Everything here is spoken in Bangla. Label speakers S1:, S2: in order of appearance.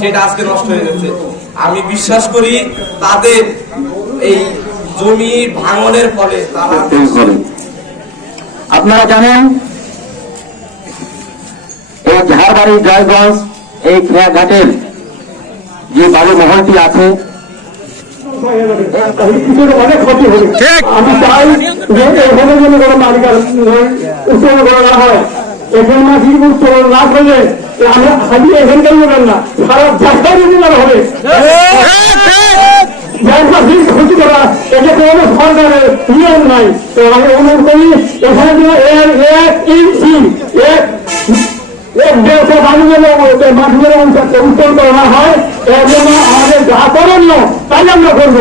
S1: সেটা আজকে নষ্ট হয়ে গেছে। আমি বিশ্বাস করি তাদের এই জমি ভাঙনের ফলে তারা
S2: আপনারা জানেন, এই ঝাড়বাড়ি জয়গঞ্জ এই খেয়াঘাটের যে বালু মহলটি আছে অনেক ক্ষতি হবে আমি চাই যে এখানে যেন কোনো মালিকার উত্তোলন করা হয়। এখানে মাঝি উত্তোলন না করলে আমরা খালি এখানকার লোকের না সারা দেশের উপকার হবে। ক্ষতি করা এটা কোনো সরকারের নিয়ম নাই। তো আমি অনুরোধ করি এখানে যেন এর এক ইঞ্চি এক এক দেড়শো মানুষের মাঠের অঞ্চলকে উত্তর করা হয় এর জন্য আমাদের যা করণীয় তাই আমরা করব।